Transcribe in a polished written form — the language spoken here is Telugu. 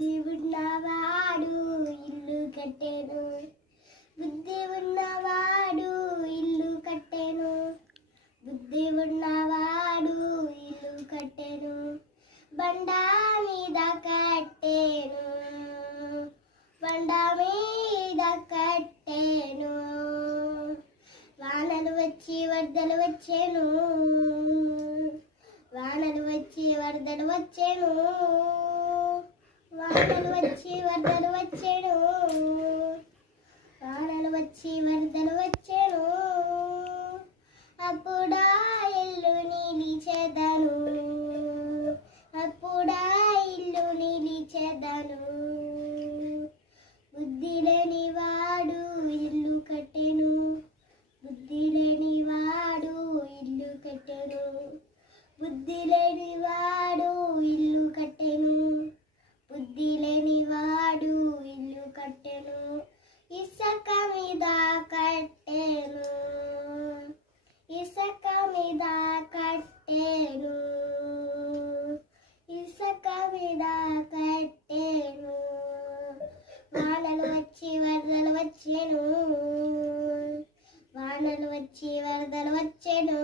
బుద్ధి ఉన్నవాడు ఇల్లు కట్టెను, బుద్ధి ఉన్నవాడు ఇల్లు కట్టెను, బుద్ధి ఉన్నవాడు ఇల్లు కట్టెను, బండ మీద కట్టెను, బండ మీద కట్టెను, వానలు వచ్చి వరదలు వచ్చెను, వానలు వచ్చి వరదలు వచ్చెను, వానలు వచ్చి వరదలు వచ్చెను, వానలు వచ్చి వరదలు వచ్చెను, అప్పుడా ఇల్లు నిలిచెదను, అప్పుడా ఇల్లు నిలిచెదను, బుద్ధి లేని వాడు ఇల్లు కట్టెను, బుద్ధి లేని వాడు ఇల్లు కట్టెను, బుద్ధి లేని వాడు ఇల్లు కట్టెను, బుద్ధి లేని వాడు ఇల్లు కట్టెను, ఇసుక మీద కట్టెను, ఇసుక మీద కట్టెను, ఇసుక మీద కట్టెను, వానలు వచ్చి వరదలు వచ్చెను, వానలు వచ్చి వరదలు వచ్చెను,